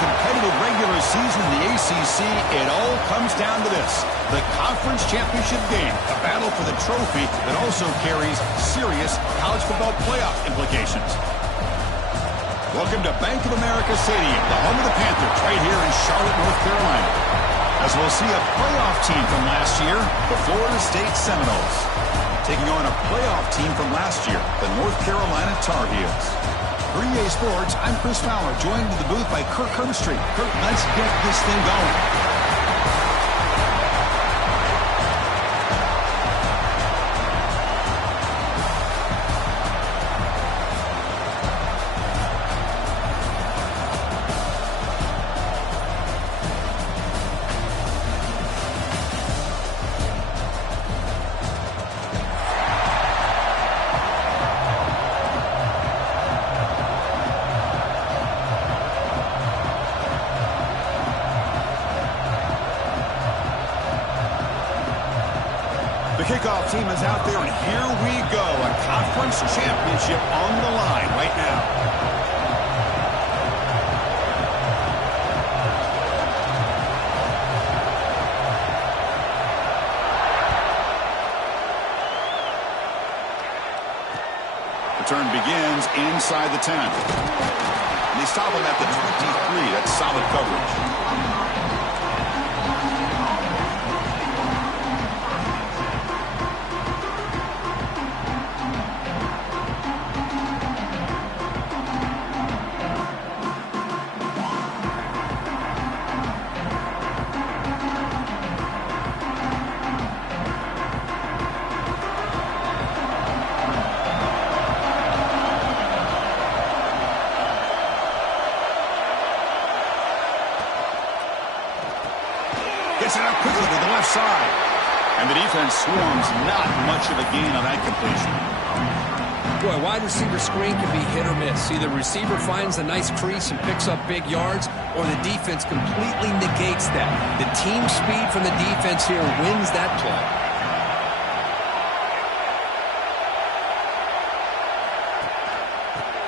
competitive regular season in the ACC, it all comes down to this: the conference championship game, a battle for the trophy that also carries serious college football playoff implications. Welcome to Bank of America Stadium, the home of the Panthers, right here in Charlotte, North Carolina, as we'll see a playoff team from last year, the Florida State Seminoles, taking on a playoff team from last year, the North Carolina Tar Heels. For EA Sports, I'm Chris Fowler, joined in the booth by Kirk Herbstreit. Kirk, let's get this thing going. The kickoff team is out there, and here we go. A conference championship on the line right now. Return begins inside the 10. And they stop him at the 23. That's solid coverage. Gets it up quickly to the left side. And the defense swarms. Not much of a gain on that completion. Boy, wide receiver screen can be hit or miss. Either receiver finds a nice crease and picks up big yards, or the defense completely negates that. The team speed from the defense here wins that play.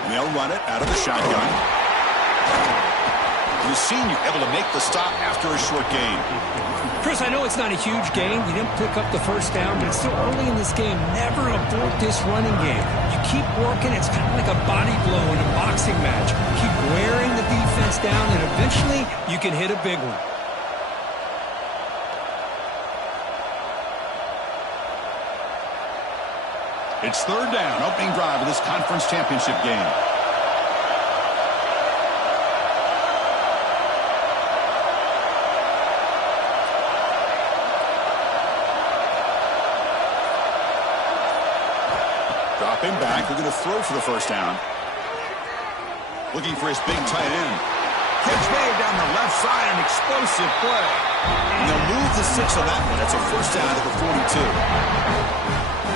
And they'll run it out of the shotgun. The senior able to make the stop after a short gain. Chris, I know it's not a huge gain. You didn't pick up the first down, but it's still early in this game. Never abort this running game. You keep working. It's kind of like a body blow in a boxing match. Keep wearing the defense down, and eventually you can hit a big one. It's third down, opening drive of this conference championship game. Dropping back, they're going to throw for the first down. Looking for his big tight end. Catch made down the left side, an explosive play. And they'll move the 6 on that one. That's a first down at the 42.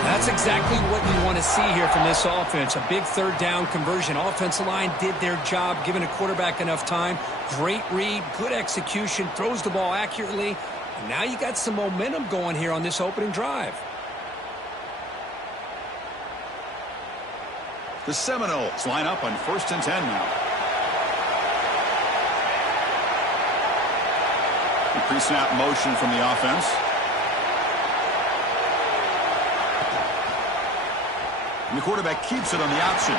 That's exactly what you want to see here from this offense. A big third down conversion. Offensive line did their job, giving a quarterback enough time. Great read, good execution, throws the ball accurately. And now you got some momentum going here on this opening drive. The Seminoles line up on 1st and 10 now. The pre-snap motion from the offense. And the quarterback keeps it on the option.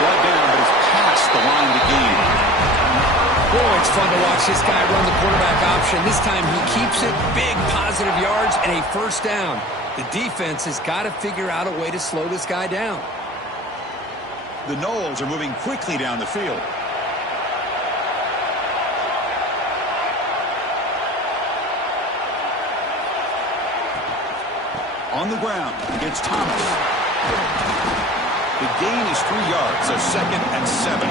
Brought down, but it's past the line to gain. Boy, it's fun to watch this guy run the quarterback option. This time he keeps it, big positive yards, and a first down. The defense has got to figure out a way to slow this guy down. The Noles are moving quickly down the field. On the ground against Thomas. The gain is 3 yards, so 2nd and 7.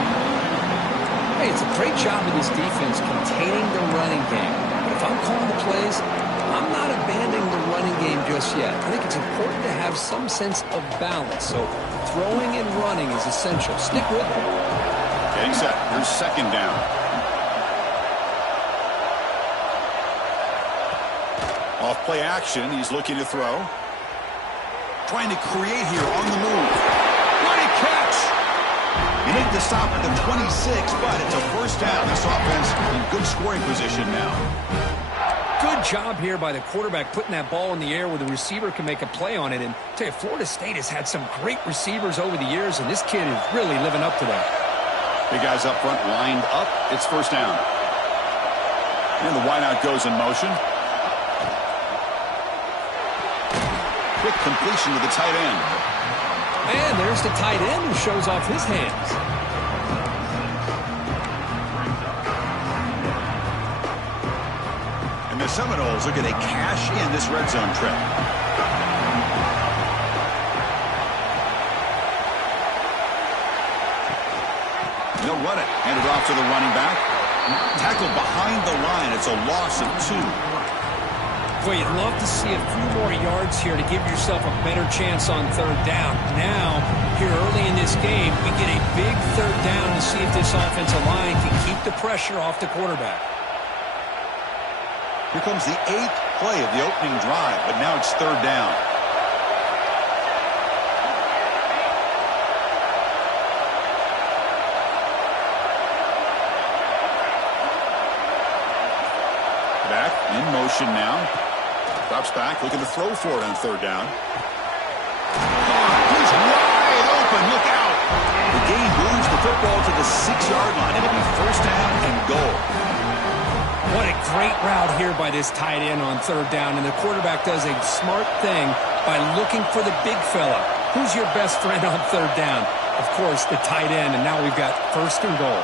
Hey, it's a great job of this defense containing the running game. But if I'm calling the plays, I'm not abandoning the running game just yet. I think it's important to have some sense of balance. So throwing and running is essential. Stick with it. Getting set. Here's 2nd down. Off play action. He's looking to throw. Trying to create here on the move. What a catch! He didn't need to stop at the 26, but it's a first down. This offense in good scoring position now. Good job here by the quarterback putting that ball in the air where the receiver can make a play on it. And I tell you, Florida State has had some great receivers over the years, and this kid is really living up to that. Big guys up front lined up. It's first down. And the wideout goes in motion. Quick completion to the tight end. And there's the tight end who shows off his hands. And the Seminoles are going to cash in this red zone trip. They'll run it. Hand it off to the running back. Tackled behind the line. It's a loss of 2. Boy, you'd love to see a few more yards here to give yourself a better chance on third down. Now, here early in this game, we get a big third down to see if this offensive line can keep the pressure off the quarterback. Here comes the 8th play of the opening drive, but now it's third down. Back in motion now. Drops back, looking to throw for it on third down. He's wide open, look out! The game moves the football to the 6-yard line. It'll be first down and goal. What a great route here by this tight end on third down, and the quarterback does a smart thing by looking for the big fella. Who's your best friend on third down? Of course, the tight end, and now we've got first and goal.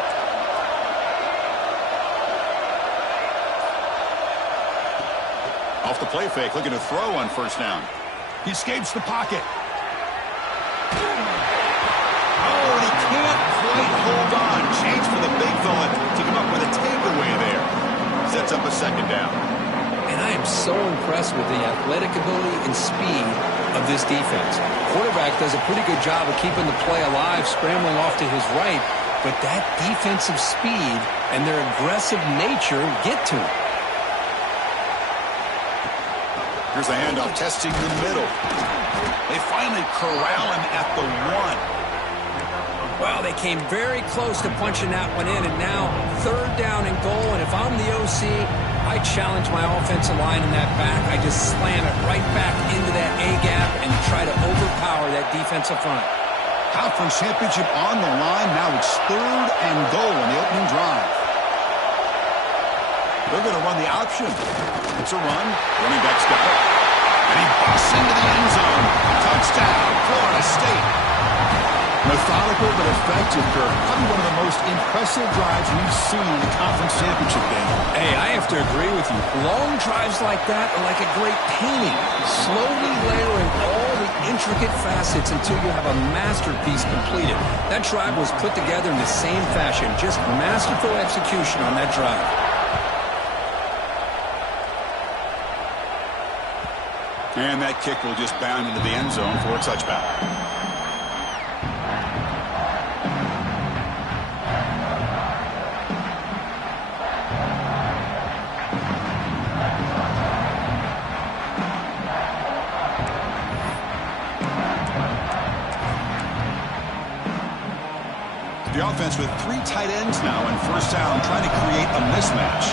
Off the play fake, looking to throw on first down. He escapes the pocket. Oh, and he can't quite hold on. Change for the big fella to come up with a takeaway there. Sets up a second down. And I am so impressed with the athletic ability and speed of this defense. Quarterback does a pretty good job of keeping the play alive, scrambling off to his right, but that defensive speed and their aggressive nature get to him. Here's the handoff, testing the middle. They finally corral him at the 1. Well, they came very close to punching that one in, and now third down and goal. And if I'm the OC, I challenge my offensive line in that back. I just slam it right back into that A-gap and try to overpower that defensive front. Conference championship on the line. Now it's third and goal on the opening drive. They're going to run the option. It's a run. Running back's got it. And he busts into the end zone. Touchdown, Florida State. Methodical but effective, Kirk. Probably one of the most impressive drives we've seen in the conference championship game. Hey, I have to agree with you. Long drives like that are like a great painting. Slowly layering all the intricate facets until you have a masterpiece completed. That drive was put together in the same fashion. Just masterful execution on that drive. And that kick will just bound into the end zone for a touchback. The offense with 3 tight ends now in first down, trying to create a mismatch.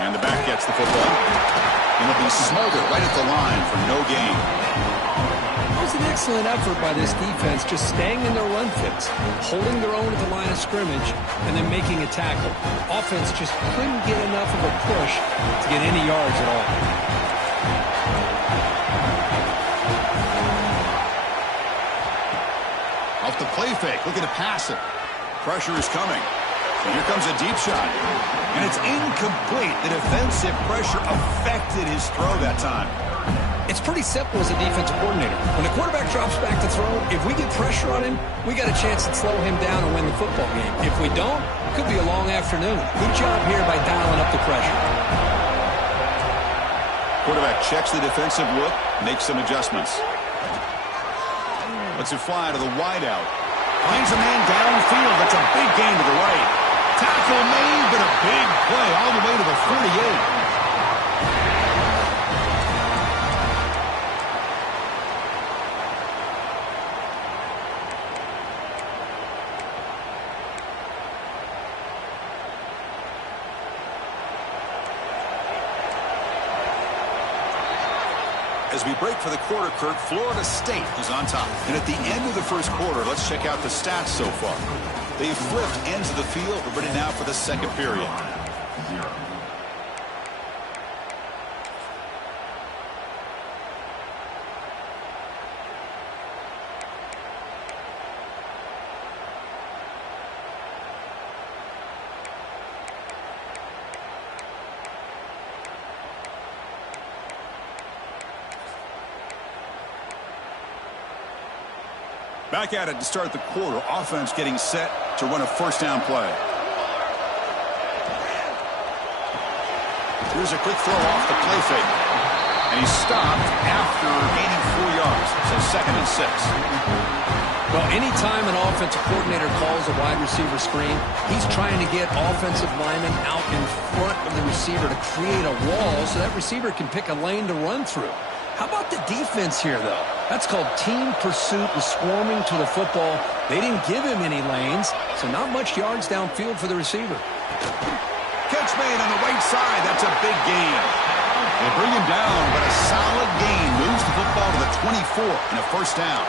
And the back gets the football. And it'll be smothered right at the line for no gain. It was an excellent effort by this defense, just staying in their run fits, holding their own at the line of scrimmage, and then making a tackle. Offense just couldn't get enough of a push to get any yards at all. Off the play fake, looking to pass it. Pressure is coming. And here comes a deep shot. And it's incomplete. The defensive pressure affected his throw that time. It's pretty simple as a defensive coordinator. When the quarterback drops back to throw, if we get pressure on him, we got a chance to slow him down and win the football game. If we don't, it could be a long afternoon. Good job here by dialing up the pressure. Quarterback checks the defensive look, makes some adjustments. Lets it fly to the wideout. Finds a man downfield. That's a big gain to the right. Tackle made, but a big play all the way to the 48. As we break for the quarter, Kirk, Florida State is on top. And at the end of the first quarter, let's check out the stats so far. They've flipped ends of the field. We're ready now for the second period. Back at it to start the quarter. Offense getting set to run a first down play. Here's a quick throw off the play fake. And he's stopped after gaining 4 yards. So 2nd and 6. Well, anytime an offensive coordinator calls a wide receiver screen, he's trying to get offensive linemen out in front of the receiver to create a wall so that receiver can pick a lane to run through. How about the defense here, though? That's called team pursuit and swarming to the football. They didn't give him any lanes, so not much yards downfield for the receiver. Catch made on the right side. That's a big gain. They bring him down, but a solid gain moves the football to the 24 and a first down.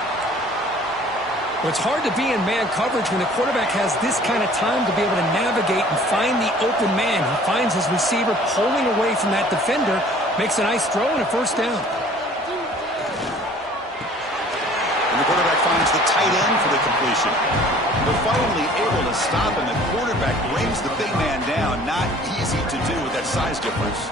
Well, it's hard to be in man coverage when the quarterback has this kind of time to be able to navigate and find the open man. He finds his receiver pulling away from that defender, makes a nice throw and a first down. The quarterback finds the tight end for the completion. They're finally able to stop, and the quarterback brings the big man down. Not easy to do with that size difference.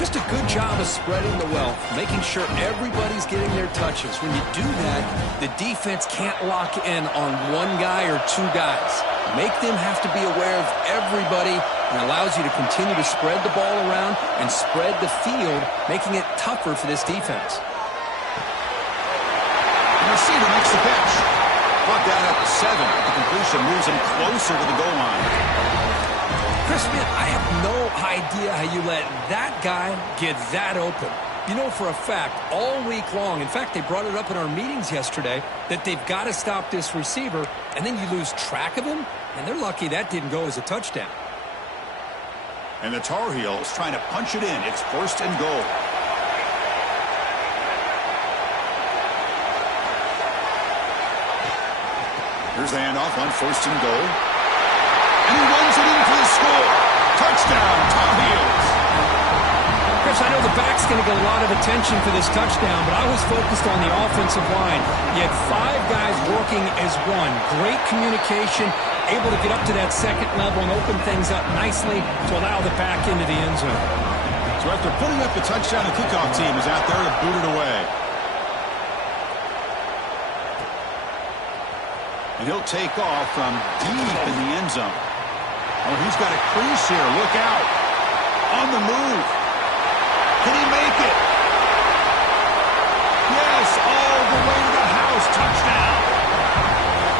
Just a good job of spreading the wealth, making sure everybody's getting their touches. When you do that, the defense can't lock in on one guy or two guys. Make them have to be aware of everybody, and allows you to continue to spread the ball around and spread the field, making it tougher for this defense. The receiver makes the catch. Brought down at the 7. The completion moves him closer to the goal line. Chris Smith, I have no idea how you let that guy get that open. You know for a fact, all week long, in fact, they brought it up in our meetings yesterday, that they've got to stop this receiver, and then you lose track of him, and they're lucky that didn't go as a touchdown. And the Tar Heels trying to punch it in. It's 1st and goal. Here's the handoff on 1st and goal. And he runs it in for the score. Touchdown, Tar Heels. Chris, I know the back's going to get a lot of attention for this touchdown, but I was focused on the offensive line. You had 5 guys working as one. Great communication, able to get up to that 2nd level and open things up nicely to allow the back into the end zone. So after putting up the touchdown, the kickoff team is out there to boot it away. And he'll take off from deep in the end zone. Oh, he's got a crease here. Look out. On the move. Can he make it? Yes, all the way to the house. Touchdown.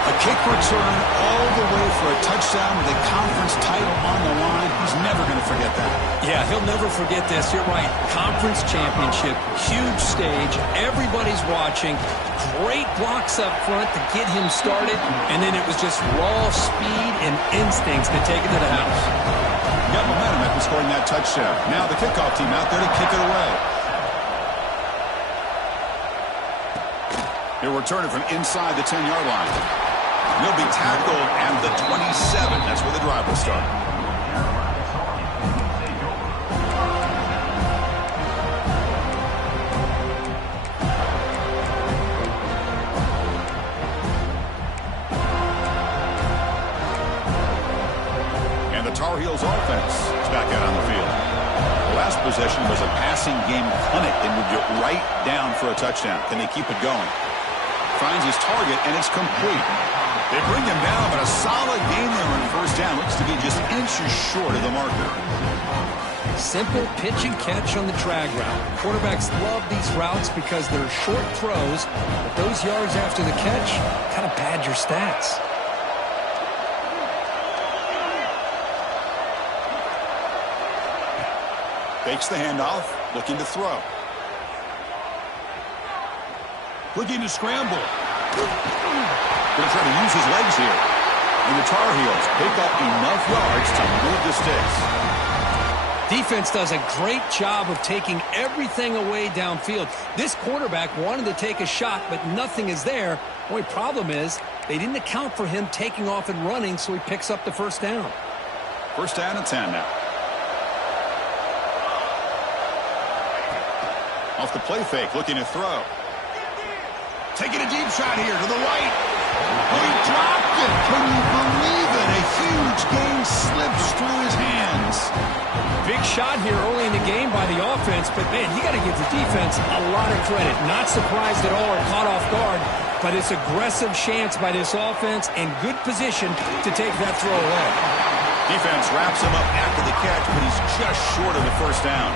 A kick return all the way for a touchdown with a conference title on the line. He's never going to forget that. Yeah, he'll never forget this. You're right. Conference championship, huge stage. Everybody's watching. Great blocks up front to get him started. And then it was just raw speed and instincts to take it to the house. Got momentum after scoring that touchdown. Now the kickoff team out there to kick it away. He'll return it from inside the 10-yard line. He'll be tackled at the 27. That's where the drive will start. And the Tar Heels offense is back out on the field. The last possession was a passing game clinic. They moved it right down for a touchdown. Can they keep it going? Finds his target, and it's complete. They bring him down, but a solid game there on 1st down. Looks to be just inches short of the marker. Simple pitch and catch on the drag route. Quarterbacks love these routes because they're short throws, but those yards after the catch kind of pad your stats. Fakes the handoff, looking to throw. Looking to scramble. Going to try to use his legs here. And the Tar Heels pick up enough yards to move the sticks. Defense does a great job of taking everything away downfield. This quarterback wanted to take a shot, but nothing is there. The only problem is they didn't account for him taking off and running, so he picks up the first down. First down and 10 now. Off the play fake, looking to throw. Taking a deep shot here to the right. Oh, he dropped it. Can you believe it? A huge gain slips through his hands. Big shot here early in the game by the offense, but, man, you got to give the defense a lot of credit. Not surprised at all or caught off guard, but it's aggressive chance by this offense and good position to take that throw away. Defense wraps him up after the catch, but he's just short of the first down.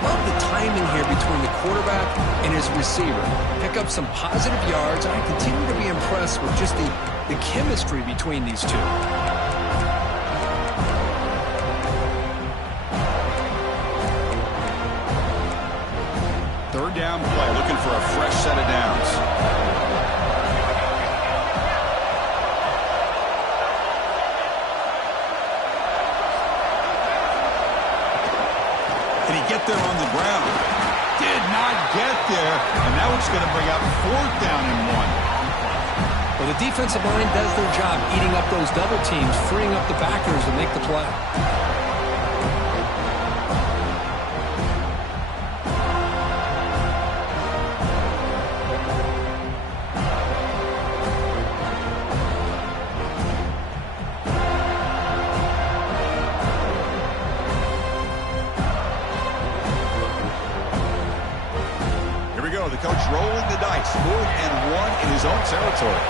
Love the timing here between the quarterback and his receiver. Pick up some positive yards. I continue to be impressed with just the chemistry between these two. Third down play, looking for a fresh set of downs. Did he get there on the ground? Did not get there, and now it's going to bring up fourth down and 1. Well, the defensive line does their job eating up those double teams, freeing up the backers to make the play. The coach rolling the dice, 4th and 1 in his own territory.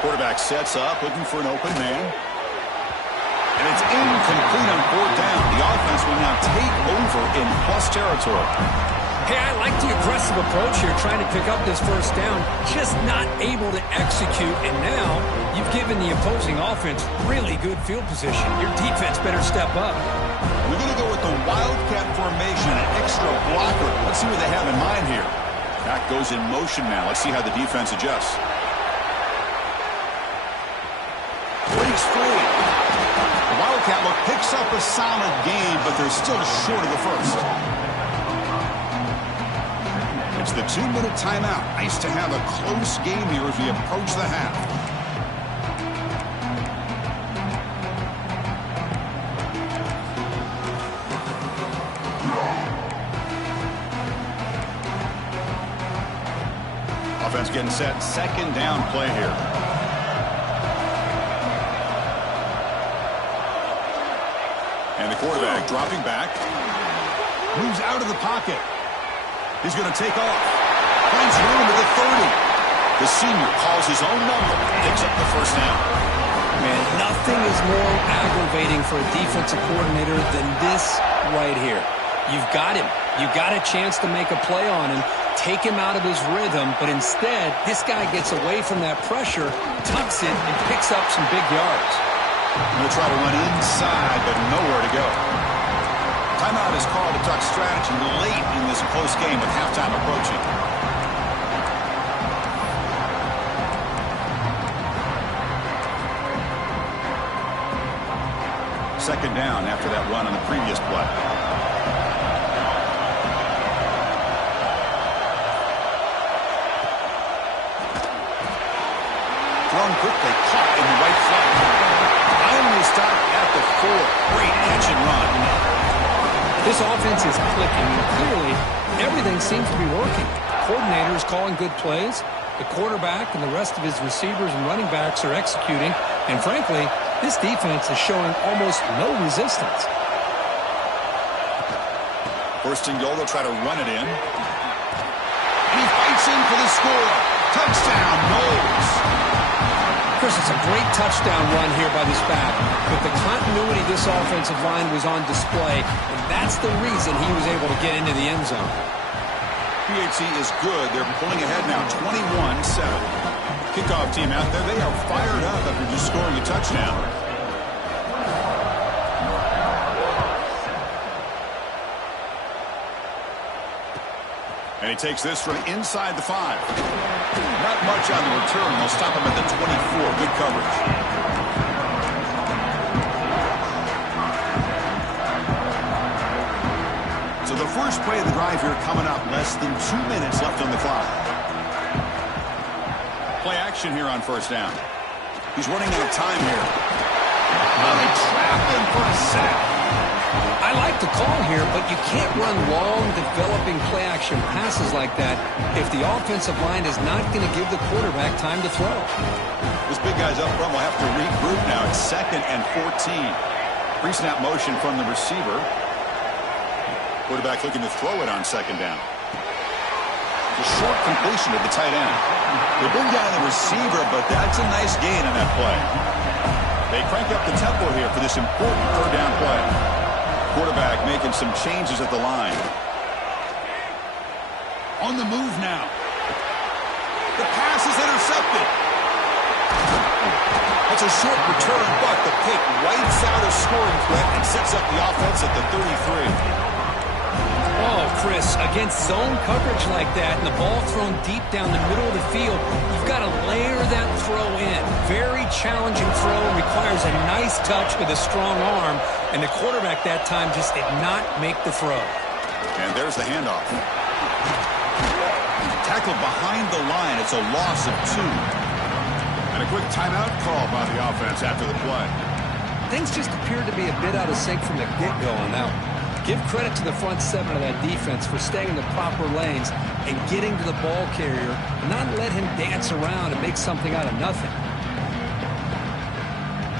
Quarterback sets up, looking for an open man. And it's incomplete on 4th down. The offense will now take over in plus territory. Hey, I like the aggressive approach here, trying to pick up this first down, just not able to execute, and now you've given the opposing offense really good field position. Your defense better step up. We're going to go with the Wildcat formation, an extra blocker. Let's see what they have in mind here. Back goes in motion now. Let's see how the defense adjusts. Breaks free. The Wildcat look picks up a solid gain, but they're still short of the first. It's the 2-minute timeout. Nice to have a close game here as we approach the half. Offense getting set. Second down play here. And the quarterback dropping back. Moves out of the pocket. He's going to take off. Finds room to the 30. The senior calls his own number. Picks up the first down. Man, nothing is more aggravating for a defensive coordinator than this right here. You've got him. You've got a chance to make a play on him, take him out of his rhythm, but instead, this guy gets away from that pressure, tucks it, and picks up some big yards. I'm going to try to run inside, but nowhere to go. Timeout is called to talk strategy late in this close game with halftime approaching. Second down after that run on the previous play. Thrown quickly, caught in the right flat. Finally stopped at the 4. Great catch and run. This offense is clicking, and clearly everything seems to be working. The coordinator is calling good plays. The quarterback and the rest of his receivers and running backs are executing. And frankly, this defense is showing almost no resistance. First and goal, they'll try to run it in. And he fights in for the score. Touchdown, Knowles. Chris, it's a great touchdown run here by this back, but the continuity of this offensive line was on display, and that's the reason he was able to get into the end zone. PHC is good. They're pulling ahead now, 21-7. Kickoff team out there, they are fired up after just scoring a touchdown. And And he takes this from inside the 5. Not much on the return. They'll stop him at the 24. Good coverage. So the first play of the drive here coming up. Less than 2 minutes left on the clock. Play action here on first down. He's running out of time here. Oh, they trapped him for a sack. I like the call here, but you can't run long, developing play-action passes like that if the offensive line is not going to give the quarterback time to throw. This big guy's up front will have to regroup now. It's 2nd and 14. Pre-snap motion from the receiver. Quarterback looking to throw it on 2nd down. A short completion to the tight end. They bring down the receiver, but that's a nice gain on that play. They crank up the tempo here for this important 3rd down play. Quarterback making some changes at the line. On the move now. The pass is intercepted. That's a short return, but the pick wipes out a scoring threat and sets up the offense at the 33. Oh, Chris, against zone coverage like that and the ball thrown deep down the middle of the field, you've got to layer that throw in. Very challenging throw, requires a nice touch with a strong arm, and the quarterback that time just did not make the throw. And there's the handoff. Tackled behind the line. It's a loss of 2. And a quick timeout call by the offense after the play. Things just appeared to be a bit out of sync from the get-go on that one. Give credit to the front 7 of that defense for staying in the proper lanes and getting to the ball carrier, and not let him dance around and make something out of nothing.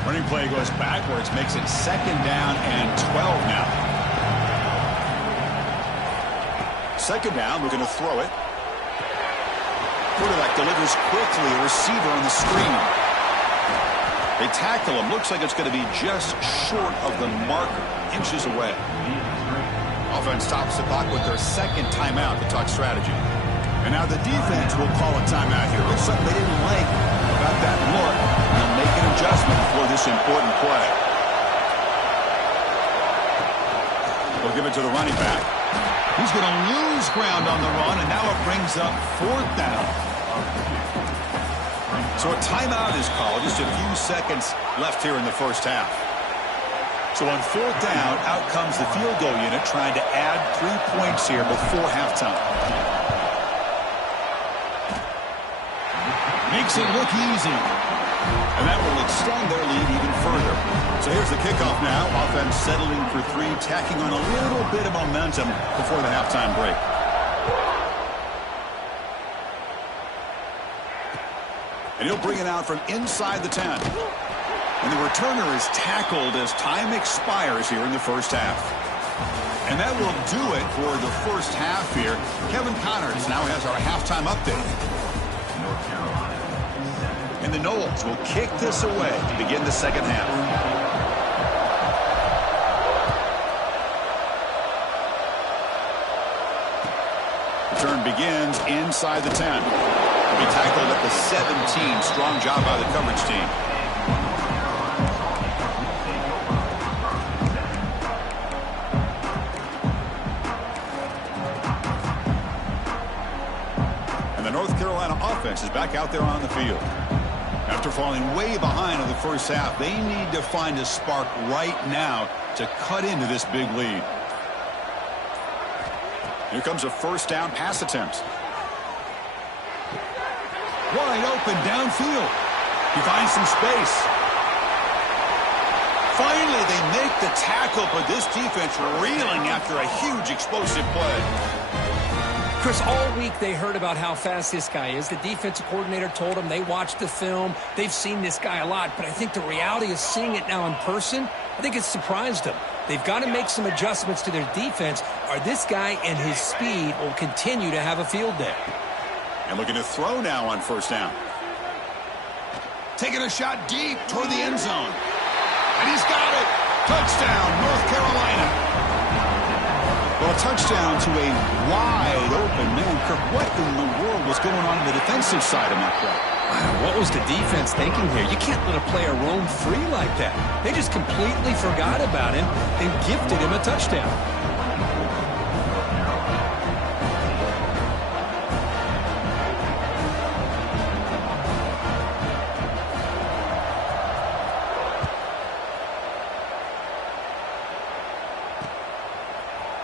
Running play goes backwards, makes it 2nd down and 12 now. 2nd down, we're going to throw it. Quarterback delivers quickly, a receiver on the screen. They tackle him. Looks like it's going to be just short of the marker, inches away. Offense stops the clock with their 2nd timeout to talk strategy. And now the defense will call a timeout here. There's something they didn't like about that look. They'll make an adjustment for this important play. They'll give it to the running back. He's going to lose ground on the run, and now it brings up 4th down. So a timeout is called. Just a few seconds left here in the first half. So on 4th down, out comes the field goal unit trying to add 3 points here before halftime. Makes it look easy. And that will extend their lead even further. So here's the kickoff now. Offense settling for 3, tacking on a little bit of momentum before the halftime break. And he'll bring it out from inside the 10. And the returner is tackled as time expires here in the first half. And that will do it for the first half here. Kevin Connors now has our halftime update. And the Noles will kick this away to begin the second half. Return begins inside the 10. He'll be tackled at the 17. Strong job by the coverage team. North Carolina offense is back out there on the field. After falling way behind in the first half, they need to find a spark right now to cut into this big lead. Here comes a 1st down pass attempt. Wide open downfield. He finds some space. Finally, they make the tackle, but this defense reeling after a huge explosive play. Chris, all week they heard about how fast this guy is. The defensive coordinator told them they watched the film. They've seen this guy a lot, but I think the reality of seeing it now in person, I think it's surprised them. They've got to make some adjustments to their defense, or this guy and his speed will continue to have a field day. And looking to throw now on 1st down. Taking a shot deep toward the end zone. And he's got it. Touchdown, North Carolina. Well, a touchdown to a wide-open man. Kirk, what in the world was going on the defensive side of that play? What was the defense thinking here? You can't let a player roam free like that. They just completely forgot about him and gifted him a touchdown.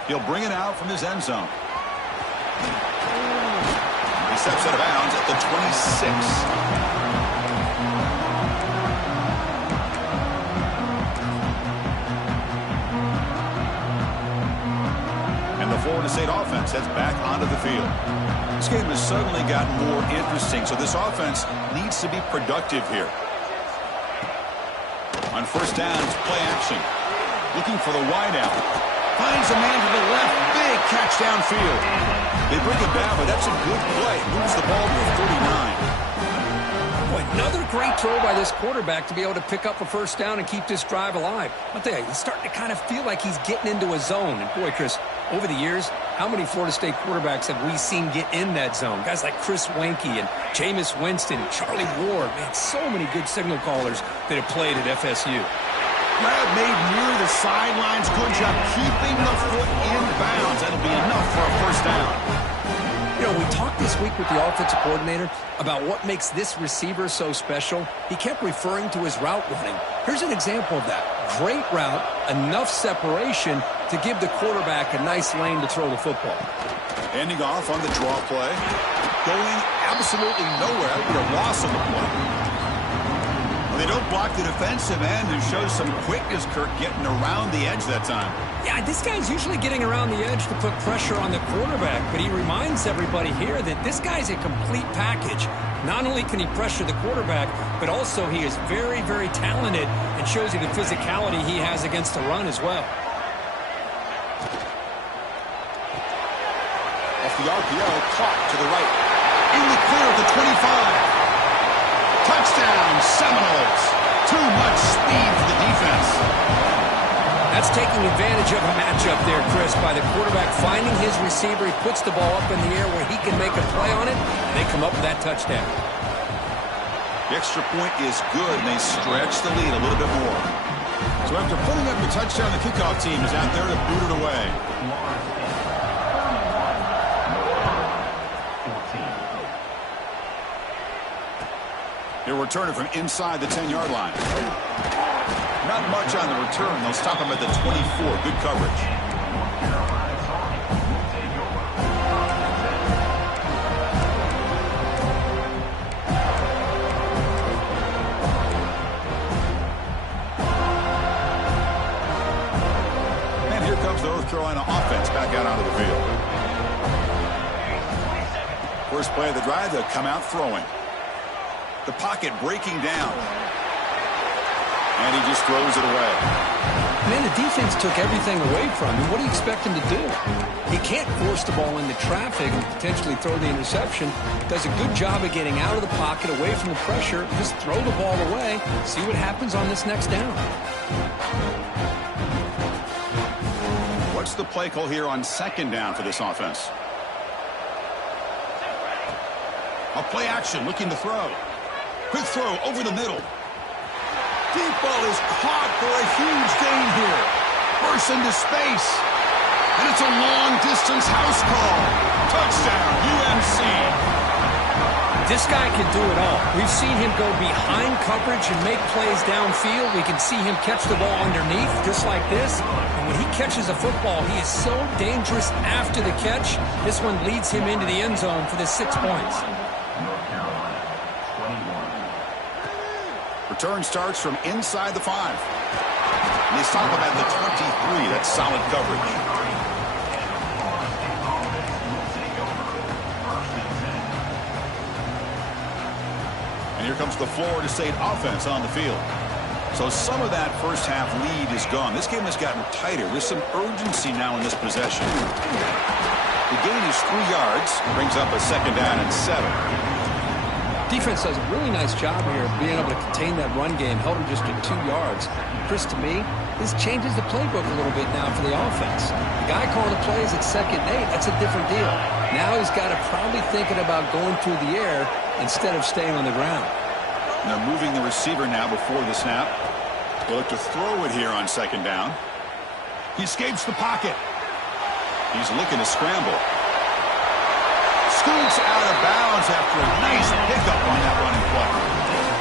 He'll bring it out from his end zone. He steps out of bounds at the 26. Florida State offense heads back onto the field. This game has suddenly gotten more interesting, so this offense needs to be productive here. On first down, it's play action. Looking for the wideout. Finds a man to the left. Big catch downfield. They bring him down, but that's a good play. Moves the ball to the 39. Boy, another great throw by this quarterback to be able to pick up a first down and keep this drive alive. I'll tell you, he's starting to kind of feel like he's getting into a zone. And boy, Chris, over the years, how many Florida State quarterbacks have we seen get in that zone? Guys like Chris Weinke and Jameis Winston, Charlie Ward. Man, so many good signal callers that have played at FSU. Grab made near the sidelines. Good job keeping the foot in bounds. That'll be enough for a first down. You know, we talked this week with the offensive coordinator about what makes this receiver so special. He kept referring to his route running. Here's an example of that. Great route, enough separation to give the quarterback a nice lane to throw the football. Ending off on the draw play. Going absolutely nowhere. With a loss on the play. They don't block the defensive end and show some quickness, Kirk, getting around the edge that time. Yeah, this guy's usually getting around the edge to put pressure on the quarterback, but he reminds everybody here that this guy's a complete package. Not only can he pressure the quarterback, but also he is very, very talented and shows you the physicality he has against the run as well. Off the RPO, caught to the right. In the clear at the 25. Touchdown, Seminoles. Too much speed for the defense. That's taking advantage of a matchup there, Chris, by the quarterback finding his receiver. He puts the ball up in the air where he can make a play on it, and they come up with that touchdown. The extra point is good, and they stretch the lead a little bit more. So after putting up the touchdown, the kickoff team is out there to boot it away. He'll return it from inside the 10-yard line. Not much on the return. They'll stop him at the 24. Good coverage. And here comes the North Carolina offense back out onto the field. First play of the drive, they'll come out throwing. The pocket breaking down. And he just throws it away. Man, the defense took everything away from him. What do you expect him to do? He can't force the ball into traffic and potentially throw the interception. Does a good job of getting out of the pocket, away from the pressure. Just throw the ball away. See what happens on this next down. What's the play call here on second down for this offense? A play action, looking to throw. Quick throw over the middle. Deep ball is caught for a huge gain here. Bursts into space. And it's a long-distance house call. Touchdown, UMC. This guy can do it all. We've seen him go behind coverage and make plays downfield. We can see him catch the ball underneath, just like this. And when he catches a football, he is so dangerous after the catch. This one leads him into the end zone for the 6 points. Return starts from inside the 5. And they stop him at the 23. That's solid coverage. And here comes the Florida State offense on the field. So some of that first half lead is gone. This game has gotten tighter. There's some urgency now in this possession. The gain is 3 yards. Brings up a second down and 7. Defense does a really nice job here of being able to contain that run game, held him just at 2 yards. Chris, to me, this changes the playbook a little bit now for the offense. The guy calling the plays at 2nd and 8, that's a different deal. Now he's got to probably thinking about going through the air instead of staying on the ground. And they're moving the receiver now before the snap. They'll look to throw it here on second down. He escapes the pocket. He's looking to scramble. Scoots out of bounds after a nice pickup on that running play.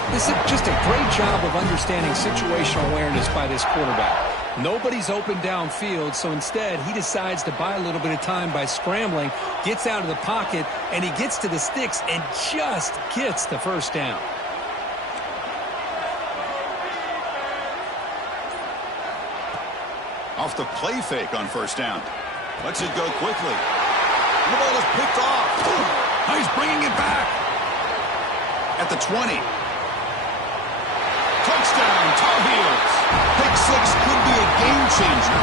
This is just a great job of understanding situational awareness by this quarterback. Nobody's open downfield, so instead he decides to buy a little bit of time by scrambling, gets out of the pocket, and he gets to the sticks and just gets the first down. Off the play fake on first down. Lets it go quickly. The ball is picked off. He's bringing it back. At the 20. Touchdown, Tar Heels. Pick six could be a game changer.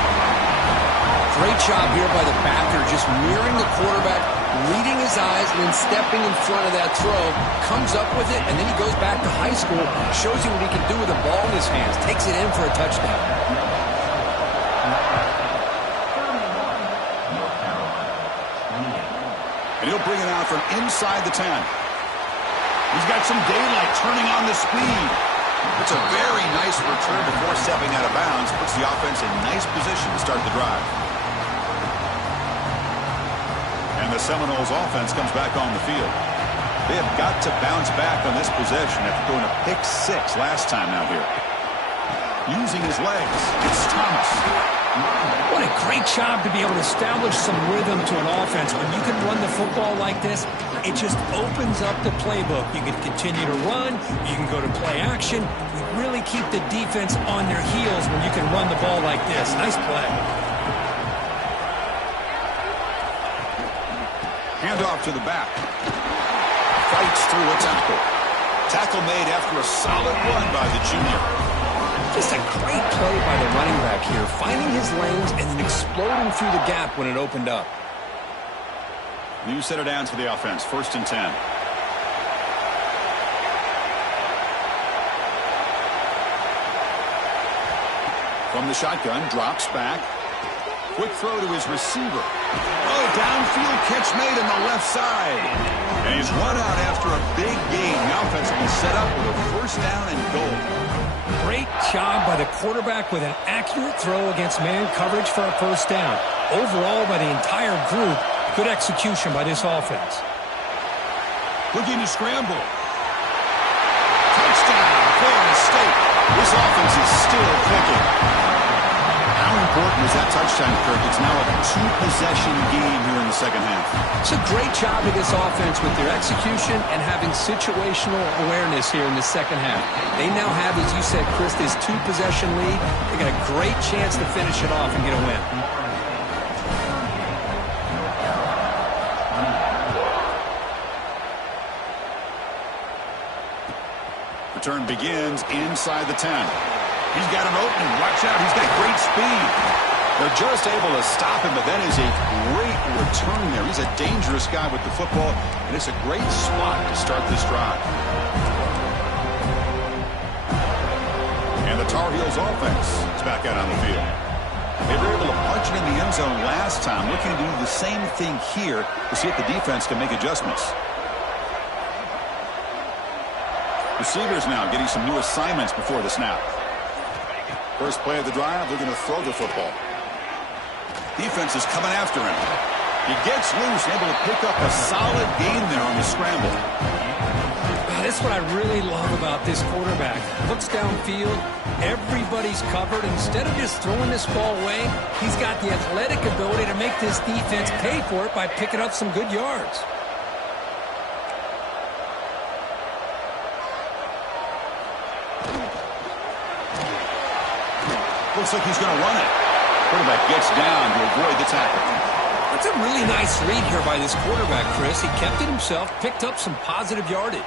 Great job here by the backer, just mirroring the quarterback, reading his eyes, and then stepping in front of that throw. Comes up with it, and then he goes back to high school, shows you what he can do with the ball in his hands, takes it in for a touchdown. And he'll bring it out from inside the 10. He's got some daylight turning on the speed. It's a very nice return before stepping out of bounds. Puts the offense in nice position to start the drive. And the Seminoles offense comes back on the field. They have got to bounce back on this possession after going to pick six last time out here. Using his legs, it's Thomas. What a great job to be able to establish some rhythm to an offense. When you can run the football like this, it just opens up the playbook. You can continue to run. You can go to play action. You really keep the defense on their heels when you can run the ball like this. Nice play. Handoff to the back. Fights through a tackle. Tackle made after a solid run by the junior. Just a great play by the running back here, finding his lanes and then exploding through the gap when it opened up. New set of downs for the offense, 1st and 10. From the shotgun, drops back. Quick throw to his receiver. Oh, downfield catch made on the left side. And he's run out after a big gain. The offense will be set up with a 1st down and goal. Great job by the quarterback with an accurate throw against man coverage for a 1st down. Overall, by the entire group, good execution by this offense. Looking to scramble. Touchdown, Florida State. This offense is still clicking. How important is that touchdown, Kirk? It's now a 2-possession game here in the second half. It's a great job of this offense with their execution and having situational awareness here in the second half. They now have, as you said, Chris, this 2-possession lead. They got a great chance to finish it off and get a win. Return begins inside the 10. He's got an opening. Watch out. He's got great speed. They're just able to stop him, but that is a great return there. He's a dangerous guy with the football, and it's a great spot to start this drive. And the Tar Heels offense is back out on the field. They were able to punch it in the end zone last time, looking to do the same thing here to see if the defense can make adjustments. Receivers now getting some new assignments before the snap. First play of the drive, they're going to throw the football. Defense is coming after him. He gets loose, able to pick up a solid gain there on the scramble. That's what I really love about this quarterback. Looks downfield, everybody's covered. Instead of just throwing this ball away, he's got the athletic ability to make this defense pay for it by picking up some good yards. Looks like he's going to run it. Quarterback gets down to avoid the tackle. That's a really nice read here by this quarterback, Chris. He kept it himself, picked up some positive yardage.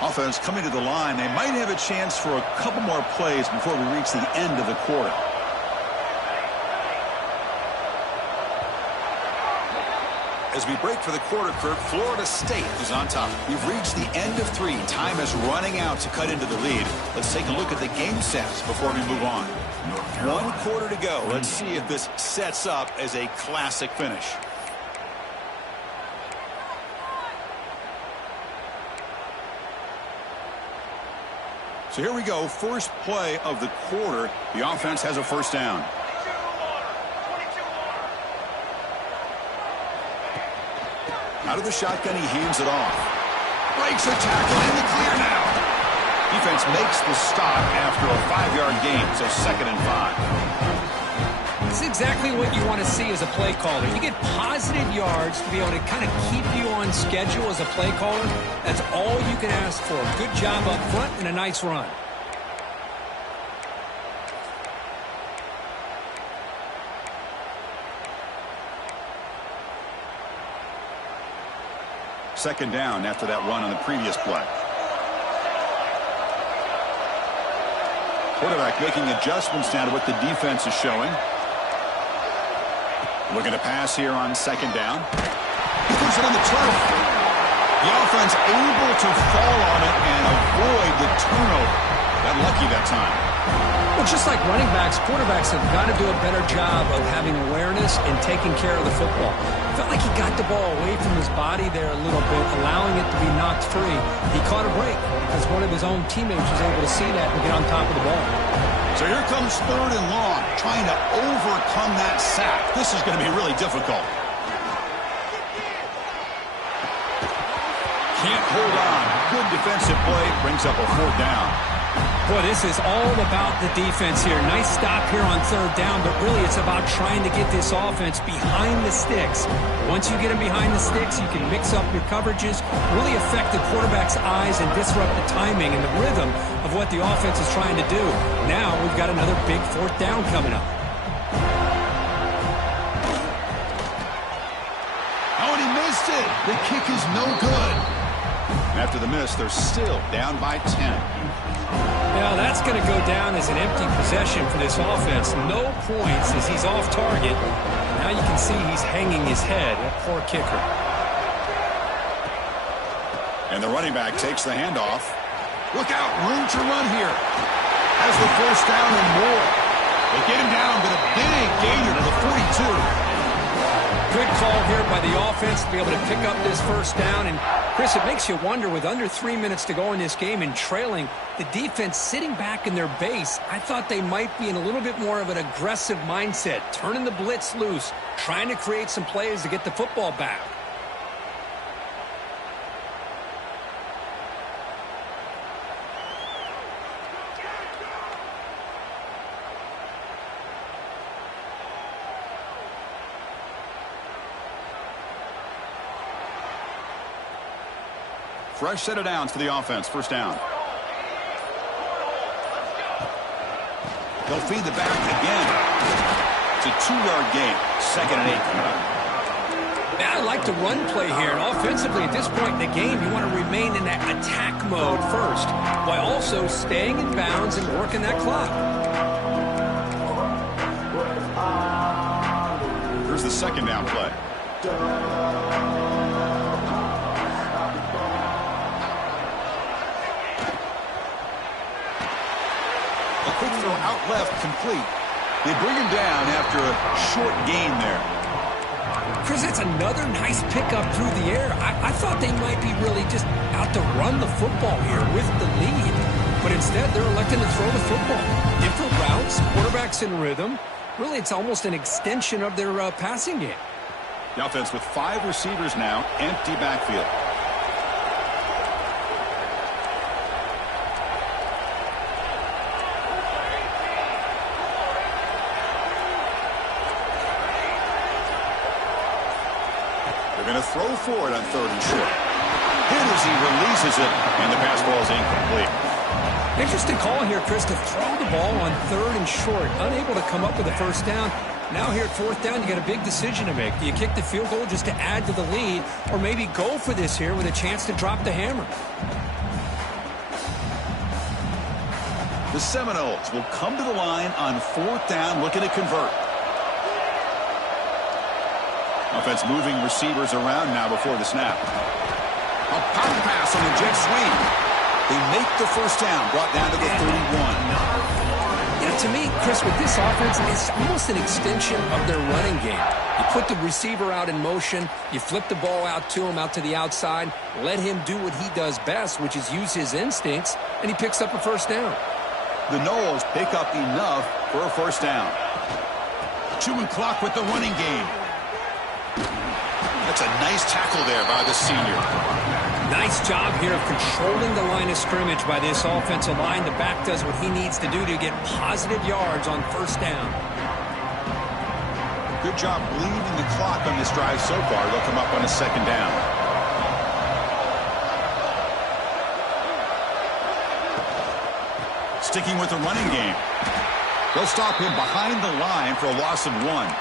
Offense coming to the line. They might have a chance for a couple more plays before we reach the end of the quarter. As we break for the quarter, Kirk, Florida State is on top. We've reached the end of 3. Time is running out to cut into the lead. Let's take a look at the game stats before we move on. 1 quarter to go. Let's see if this sets up as a classic finish. So here we go. First play of the quarter. The offense has a 1st down. Out of the shotgun, he hands it off. Breaks a tackle in the clear now. Defense makes the stop after a 5-yard gain, so 2nd and 5. This is exactly what you want to see as a play caller. You get positive yards to be able to kind of keep you on schedule as a play caller. That's all you can ask for. Good job up front and a nice run. Second down after that run on the previous play. Quarterback making adjustments now to what the defense is showing. Looking to pass here on second down. He puts it on the turf. The offense able to fall on it and avoid the turnover. Got lucky that time. Well, just like running backs, quarterbacks have got to do a better job of having awareness and taking care of the football. Felt like he got the ball away from his body there a little bit, allowing it to be knocked free. He caught a break because one of his own teammates was able to see that and get on top of the ball. So here comes third and long, trying to overcome that sack. This is going to be really difficult. Can't hold on. Good defensive play, brings up a fourth down. Boy, this is all about the defense here. Nice stop here on third down, but really it's about trying to get this offense behind the sticks. Once you get them behind the sticks, you can mix up your coverages, really affect the quarterback's eyes and disrupt the timing and the rhythm of what the offense is trying to do. Now we've got another big fourth down coming up. Oh, and he missed it. The kick is no good. After the miss, they're still down by 10. Now that's going to go down as an empty possession for this offense. No points as he's off target. Now you can see he's hanging his head. That poor kicker. And the running back takes the handoff. Look out, room to run here. Has the first down and more. They get him down with a big gainer to the 42. Good call here by the offense to be able to pick up this first down. And, Chris, it makes you wonder, with under 3 minutes to go in this game and trailing, the defense sitting back in their base, I thought they might be in a little bit more of an aggressive mindset, turning the blitz loose, trying to create some plays to get the football back. Fresh set of downs for the offense. First down. They'll feed the back again. It's a 2-yard gain. Second and 8 coming up. Now I like the run play here. And offensively, at this point in the game, you want to remain in that attack mode first, while also staying in bounds and working that clock. Here's the second down play. Quick throw out left, complete. They bring him down after a short gain there. Chris, it's another nice pickup through the air. I thought they might be really just out to run the football here with the lead. But instead, they're electing to throw the football. Different routes, quarterbacks in rhythm. Really, it's almost an extension of their passing game. The offense with 5 receivers now, empty backfield. Going to throw for it on third and short. Hit as he releases it, and the pass ball is incomplete. Interesting call here, Chris, to throw the ball on third and short. Unable to come up with a first down. Now here at fourth down, you got a big decision to make. Do you kick the field goal just to add to the lead, or maybe go for this here with a chance to drop the hammer? The Seminoles will come to the line on fourth down, looking to convert. Offense moving receivers around now before the snap. A pop pass on the jet sweep. They make the first down, brought down to the 31. You know, to me, Chris, with this offense, it's almost an extension of their running game. You put the receiver out in motion, you flip the ball out to him, out to the outside, let him do what he does best, which is use his instincts, and he picks up a first down. The Noles pick up enough for a first down. Chewing clock with the running game. That's a nice tackle there by the senior. Nice job here of controlling the line of scrimmage by this offensive line. The back does what he needs to do to get positive yards on first down. Good job bleeding the clock on this drive so far. They'll come up on a second down. Sticking with the running game. They'll stop him behind the line for a loss of 1.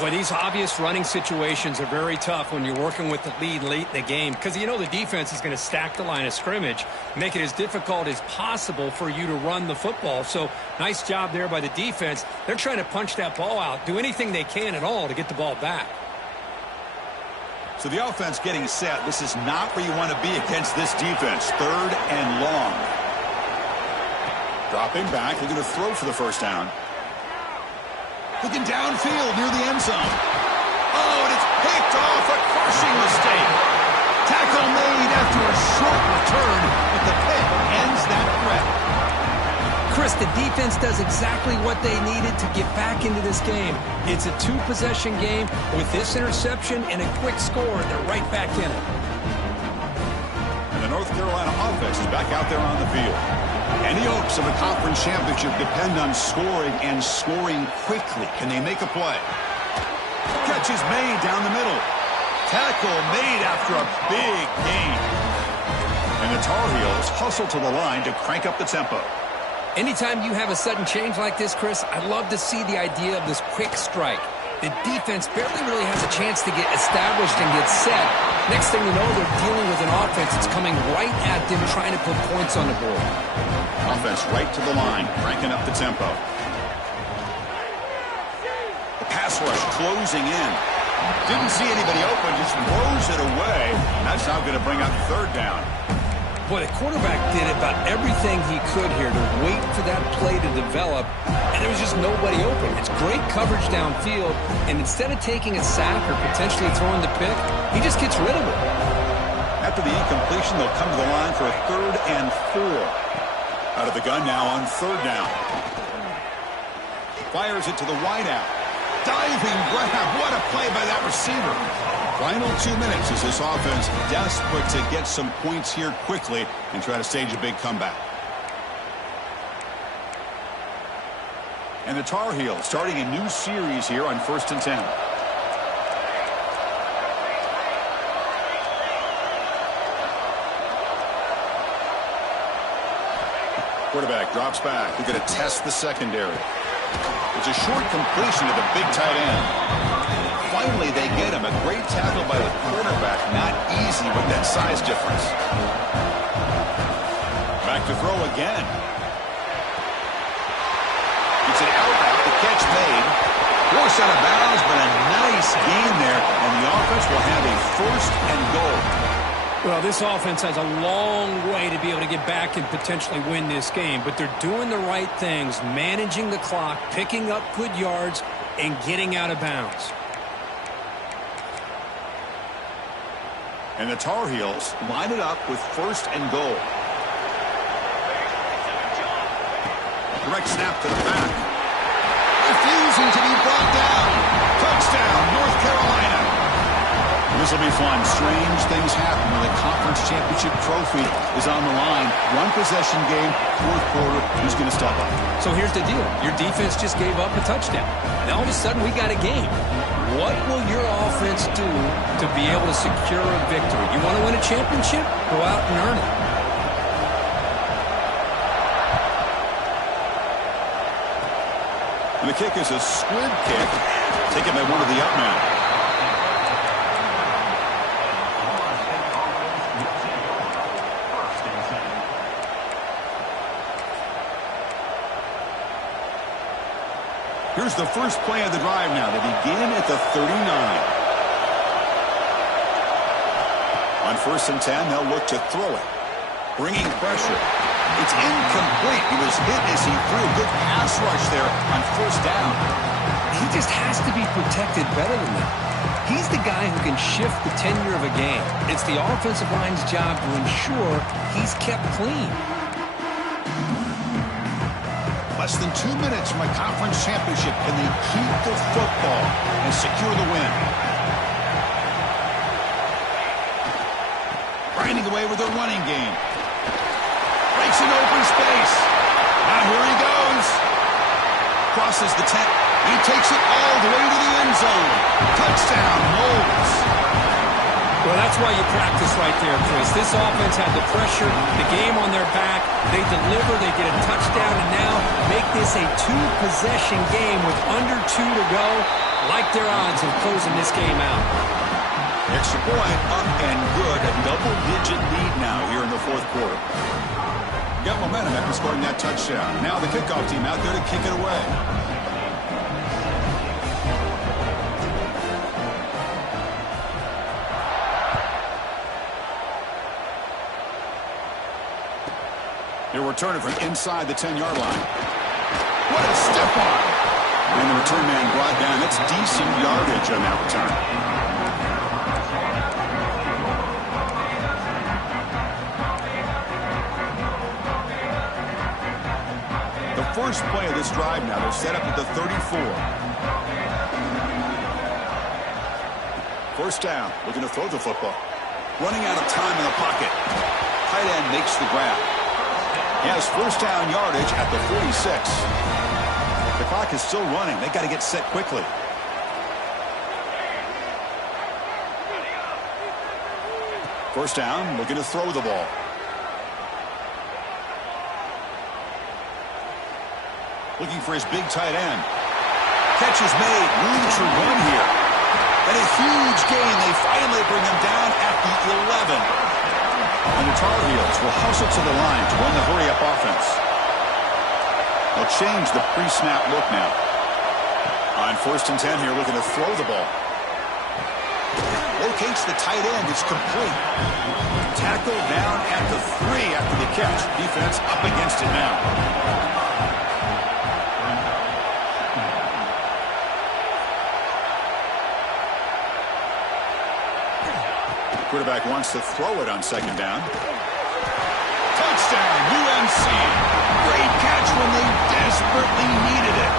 Boy, these obvious running situations are very tough when you're working with the lead late in the game because you know the defense is going to stack the line of scrimmage, make it as difficult as possible for you to run the football. So nice job there by the defense. They're trying to punch that ball out, do anything they can at all to get the ball back. So the offense getting set. This is not where you want to be against this defense. 3rd and long. Dropping back, looking to throw for the first down. Looking downfield near the end zone. Oh, and it's picked off. A crushing mistake. Tackle made after a short return, but the pick ends that threat. Chris, the defense does exactly what they needed to get back into this game. It's a 2-possession game. With this interception and a quick score, they're right back in it. And the North Carolina offense is back out there on the field. Any hopes of a conference championship depend on scoring and scoring quickly. Can they make a play? Catch is made down the middle. Tackle made after a big gain. And the Tar Heels hustle to the line to crank up the tempo. Anytime you have a sudden change like this, Chris, I love to see the idea of this quick strike. The defense barely really has a chance to get established and get set. Next thing you know, they're dealing with an offense that's coming right at them, trying to put points on the board. Offense right to the line, cranking up the tempo. The pass rush closing in. Didn't see anybody open, just throws it away. That's now going to bring up 3rd down. Boy, the quarterback did about everything he could here to wait for that play to develop, and there was just nobody open. It's great coverage downfield, and instead of taking a sack or potentially throwing the pick, he just gets rid of it. After the incompletion, they'll come to the line for a 3rd and 4. Out of the gun now on 3rd down. Fires it to the wideout. Diving grab. What a play by that receiver. Final 2 minutes as this offense desperate to get some points here quickly and try to stage a big comeback. And the Tar Heels starting a new series here on 1st and 10. Quarterback drops back. We're going to test the secondary. It's a short completion to the big tight end. Finally, they get him. A great tackle by the quarterback. Not easy with that size difference. Back to throw again. It's an out route. The catch made. Forced out of bounds, but a nice gain there. And the offense will have a 1st and goal. Well, this offense has a long way to be able to get back and potentially win this game, but they're doing the right things, managing the clock, picking up good yards, and getting out of bounds. And the Tar Heels line it up with 1st and goal. Direct snap to the back. Refusing to be brought down. Touchdown, North Carolina. This will be fun. Strange things happen when the conference championship trophy is on the line. 1-possession game, 4th quarter. Who's going to step up? So here's the deal. Your defense just gave up a touchdown. Now all of a sudden we got a game. What will your offense do to be able to secure a victory? You want to win a championship? Go out and earn it. And the kick is a squib kick, taken by one of the up men. Here's the first play of the drive now. They begin at the 39. On 1st and 10, they'll look to throw it. Bringing pressure. It's incomplete. He was hit as he threw. Good pass rush there on 1st down. He just has to be protected better than that. He's the guy who can shift the tenure of a game. It's the offensive line's job to ensure he's kept clean. Less than 2 minutes from a conference championship. Can they keep the football and secure the win? Grinding away with a running game. Breaks an open space. Now here he goes. Crosses the 10. He takes it all the way to the end zone. Touchdown, Moles. Well, that's why you practice right there, Chris. This offense had the pressure, the game on their back. They deliver, they get a touchdown, and now make this a two-possession game with under 2 to go. Like their odds of closing this game out. Extra point up and good. A double-digit lead now here in the fourth quarter. Got momentum after scoring that touchdown. Now the kickoff team out there to kick it away. He'll return it from inside the 10-yard line. What a step on! And the return man brought down. That's decent yardage on that return. The first play of this drive now, they're set up at the 34. First down, looking to throw the football. Running out of time in the pocket. Tight end makes the grab. He has first down yardage at the 46. The clock is still running. They got to get set quickly. First down, looking to throw the ball. Looking for his big tight end. Catch is made. Room to run here. And a huge gain. They finally bring him down at the 11. And the Tar Heels will hustle to the line to run the hurry-up offense. They'll change the pre-snap look now. On first and 10 here, looking to throw the ball. Locates the tight end. It's complete. Tackle down at the 3 after the catch. Defense up against it now. Quarterback wants to throw it on second down. Touchdown, UNC. Great catch when they desperately needed it.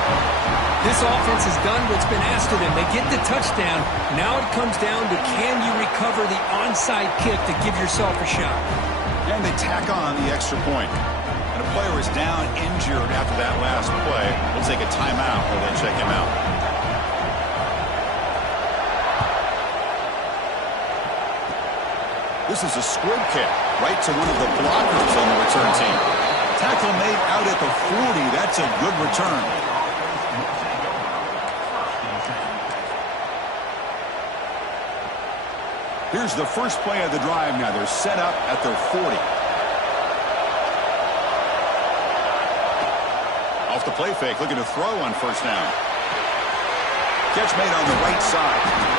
This offense has done what's been asked of them. They get the touchdown. Now it comes down to can you recover the onside kick to give yourself a shot. And they tack on the extra point. And a player is down injured after that last play. We'll take a timeout while they check him out. This is a squib kick right to one of the blockers on the return team. Tackle made out at the 40. That's a good return. Here's the first play of the drive now. They're set up at their 40. Off the play fake, looking to throw on first down. Catch made on the right side.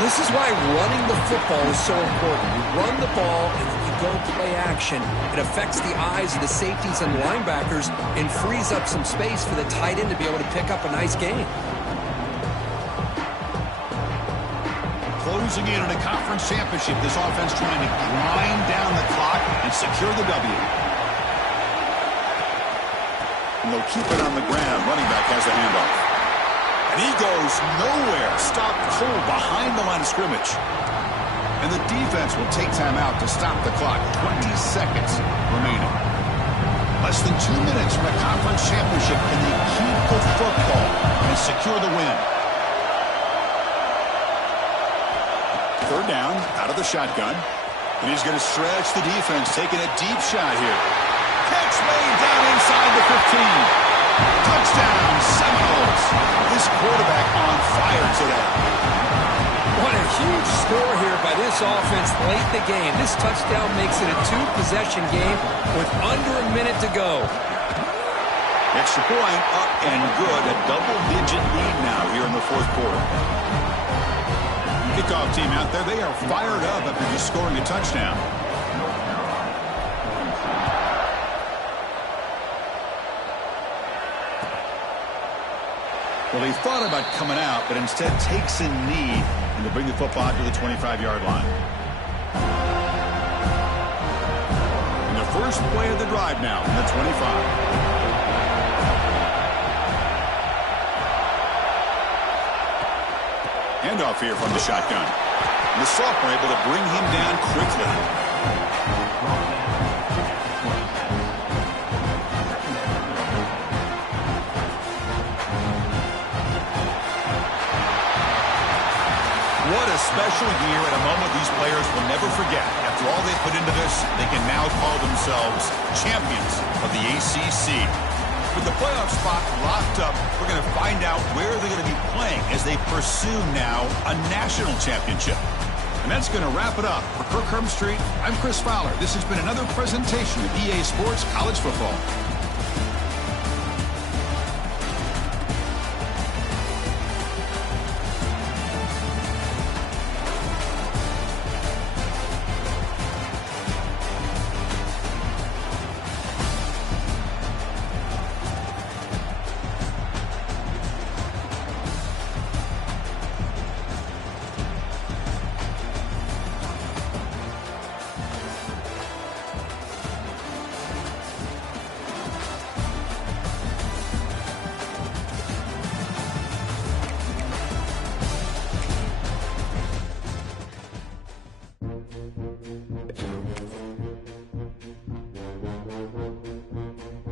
This is why running the football is so important. You run the ball and then you go play action. It affects the eyes of the safeties and the linebackers and frees up some space for the tight end to be able to pick up a nice gain. Closing in on a conference championship, this offense trying to grind down the clock and secure the W. And they'll keep it on the ground. Running back has the handoff. And he goes nowhere. Stopped cold behind the line of scrimmage. And the defense will take time out to stop the clock. 20 seconds remaining. Less than 2 minutes from a conference championship. Can they keep the football and secure the win? Third down, out of the shotgun. And he's going to stretch the defense, taking a deep shot here. Catch made down inside the 15. Touchdown, Seminoles. This quarterback on fire today. What a huge score here by this offense late in the game. This touchdown makes it a two-possession game with under a minute to go. Extra point up and good. A double-digit lead now here in the fourth quarter. Kickoff team out there, they are fired up after just scoring a touchdown. Well, he thought about coming out, but instead takes a knee and to bring the football to the 25-yard line. And the first play of the drive now from the 25. Handoff here from the shotgun. And the sophomore able to bring him down quickly. What a special year and a moment these players will never forget. After all they put into this, they can now call themselves champions of the ACC. With the playoff spot locked up, we're going to find out where they're going to be playing as they pursue now a national championship. And that's going to wrap it up. For Kirk Herbstreit, I'm Chris Fowler. This has been another presentation of EA Sports College Football.